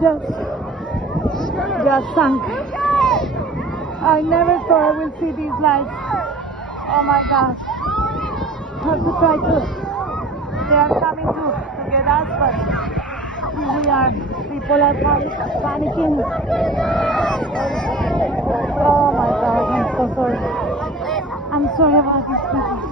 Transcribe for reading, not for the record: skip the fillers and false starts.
just sunk. I never thought I will see these lights. Oh my gosh. I have to try to. They are coming to get us, but here we are. People are panicking. Oh my God, I'm so sorry. I'm sorry about these people.